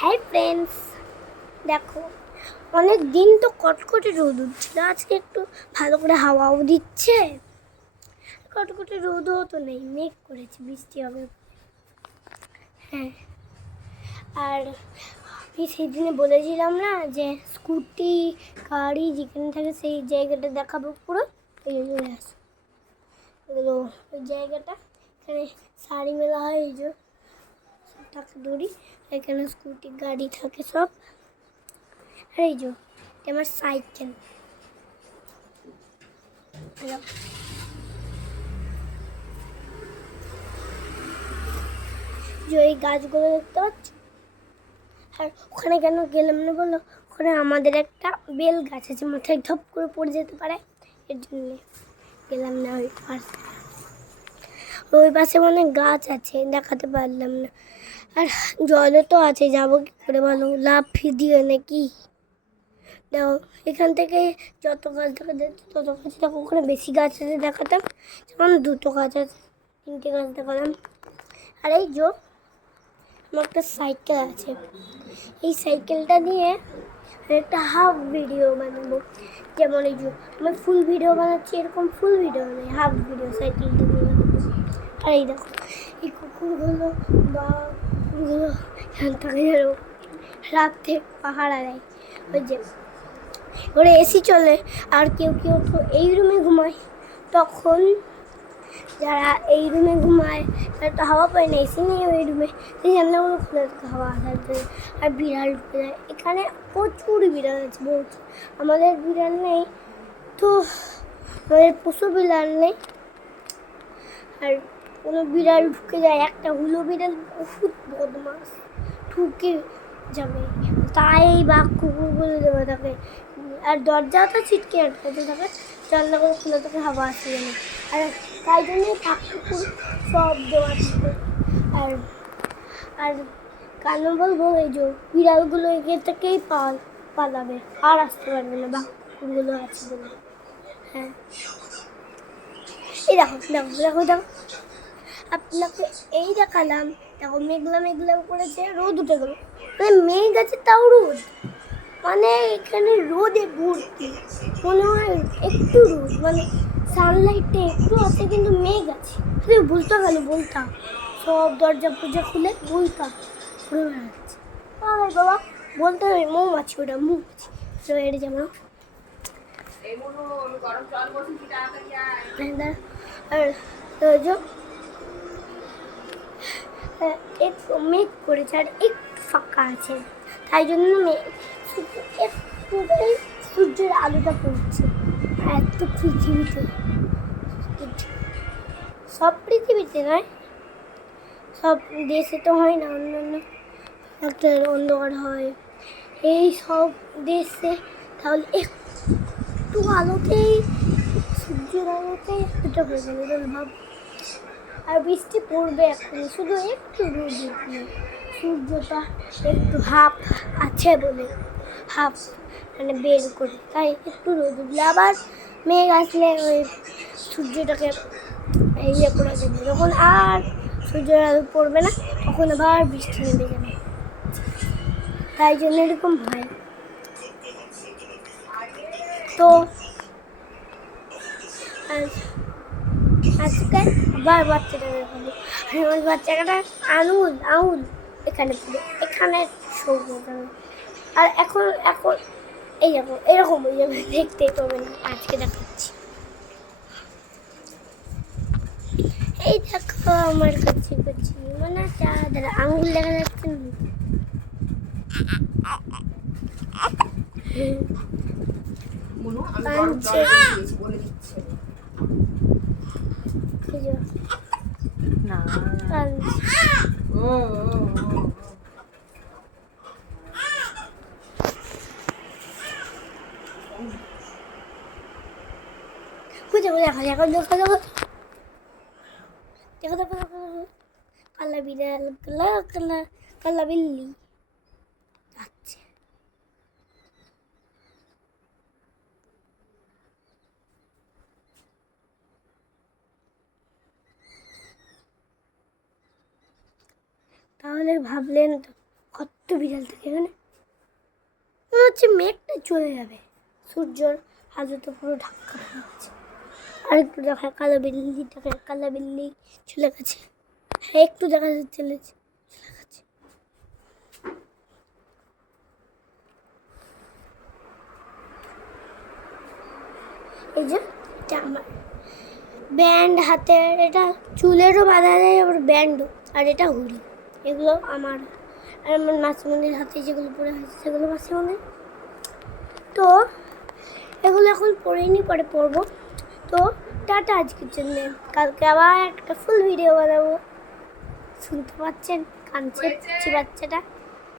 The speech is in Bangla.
হাই ফ্রেন্ডস, দেখো অনেক দিন তো কটকটে রোদ উঠছিল, আজকে একটু ভালো করে হাওয়াও দিচ্ছে। কটকটে রোদও তো নেই, মেঘ করেছে, বৃষ্টি হবে। হ্যাঁ, আর আমি সেই দিনে বলেছিলাম না যে স্কুটি গাড়ি যেখানে থাকে সেই জায়গাটা দেখাবো পুরো। ওই চলে আসো, ওই জায়গাটা এখানে শাড়ি মেলা হয়, এই যে টাকা দড়ি, এখানে স্কুটি গাড়ি থাকে সব। আর এই যে আমার সাইকেল, যে এই গাছগুলো দেখতে পাচ্ছ। আর ওখানে কেন গেলাম না বলো, ওখানে আমাদের একটা বেল গাছ আছে, মাথায় ধপ করে পড়ে যেতে পারে, এর জন্য গেলাম না ওই পাশে। ওই পাশে অনেক গাছ আছে, দেখাতে পারলাম না। আর জলও তো আছে, যাবো কি করে বলো, লাফ দিয়ে নাকি। দেখো এখান থেকে যত গাছ দেখা যাচ্ছে তত গাছ দেখো, ওখানে বেশি গাছ আছে দেখাতাম, যেমন দুটো গাছ আছে, তিনটে গাছ দেখালাম। আর এই যে আমার একটা সাইকেল আছে, এই সাইকেলটা নিয়ে একটা হাফ ভিডিও বানাবো। যেমন এই যে আমি ফুল ভিডিও বানাচ্ছি, এরকম ফুল ভিডিও নেই, হাফ ভিডিও সাইকেলটা নিয়ে বানাবো। আর এই দেখো এই কুকুরগুলো বা কুকুরগুলো এখান থেকে রাত্রে পাহারা দেয়। ওই যে ওরা এসি চলে, আর কেউ কেউ তো এই রুমে ঘুমায়, তখন যারা এই রুমে ঘুমায় তারা তো হাওয়া পায় না, এসি নেই ওই রুমে, সেই জানলাগুলো খুলে থাকে হাওয়া আসতে। আর বিড়াল ঢুকে যায়, এখানে প্রচুর বিড়াল আছে, প্রচুর। আমাদের বিড়াল নেই তো, আমাদের পশু বিড়াল নেই। আর কোনো বিড়াল ঢুকে যায়, একটা হুলো বিড়াল বহুত বদমাস, ঢুকে যাবে, তাই বা কুকুরগুলো দেওয়া থাকে। আর দরজাটা ছিটকে আটকাতে থাকে, জানলাগুলো খুলে থাকে হাওয়া আসে না। আর তাই জন্যই কুকুর সব দেওয়া থাকে। আর আর কেন বলবো, এই যে বিড়ালগুলো এখান থেকেই পালাবে, আর আসতে পারবে না বা কুকুরগুলো আছে বলে। হ্যাঁ, এই দেখো দেখো দেখো দেখো, আপনাকে এই দেখালাম। দেখো মেঘলা মেঘলা করেছে, রোদ উঠে গেল, মানে মেঘ আছে তাও রোদ, মানে এখানে রোদে ভর্তি, মনে হয় একটু রোদ, মানে সানলাইটটা একটু আছে কিন্তু মেঘ আছে। বলতে গেল বলতা সব দরজা ফরজা খুলে বলতা ঘুরে বেড়াচ্ছে। আর বাবা বলতে হবে, মৌমাছি, ওটা মৌমাছি এটা যেমন। আর একটু মেঘ করেছে আর একটু ফাঁকা আছে, তাই জন্য একটুটাই সূর্যের আলোটা পড়ছে। এত পৃথিবীতে, সব পৃথিবীতে নয়, সব দেশে তো হয় না, অন্যান্য একটা অন্ধকার হয়, এই সব দেশে তাহলে একটু আলোতেই, সূর্যের আলোতেই এতটা হয়ে যাবে ভাব। আর বৃষ্টি পড়বে এখন, শুধু একটু রোদ উঠবে, সূর্যটা একটু হাফ আছে বলে, হাফ মানে বের করে, তাই একটু রোদ উঠলে আবার মেঘ আসলে ওই সূর্যটাকে ইয়ে করে দেবে, যখন আর সূর্যের আলো পড়বে না তখন আবার বৃষ্টি নেমে যাবে, তাই জন্য এরকম হয়। তো আজকে আবার বাচ্চাটা দেখাবো, আমার বাচ্চাটা আঙুল আঙুল এখানে পুরো এখানে সবুজ। আর এখন এখন এই দেখো এরকম হয়ে যাবে, দেখতেই পাবে না, আজকে দেখাচ্ছি। এই দেখো আমার কাছে করছি, মানে যাদের আঙুল দেখা যাচ্ছে না, বুঝে দেখো দেখো দেখো দেখো দেখো দেখো দেখো, কালা বিড়াল, কালা কালা কালা বিল্লি যাচ্ছে। তাহলে ভাবলেন তো কত বিড়াল থাকে এখানে, মনে হচ্ছে মেঘটা চলে যাবে, সূর্যর হাজে তো পুরো ঢাকা পড়ে গেছে। আর একটু দেখা কালো বিল্লি, দেখা কালো বিল্লি চলে গেছে। হ্যাঁ একটু দেখা যাচ্ছে চলে গেছে। এই যে এটা আমার ব্যান্ড হাতের, এটা চুলেরও বাঁধা যায়, আবার ব্যান্ডও, আর এটা হুডি। এগুলো আমার, আর আমার মাসিমণির হাতে যেগুলো পরে আছে সেগুলো মাসিমণির। তো এগুলো এখন পরিনি, পরে পরবো। তো টাটা আজকের জন্যে, কালকে আবার একটা ফুল ভিডিও বানাবো। শুনতে পাচ্ছেন কাঁদছে বাচ্চাটা।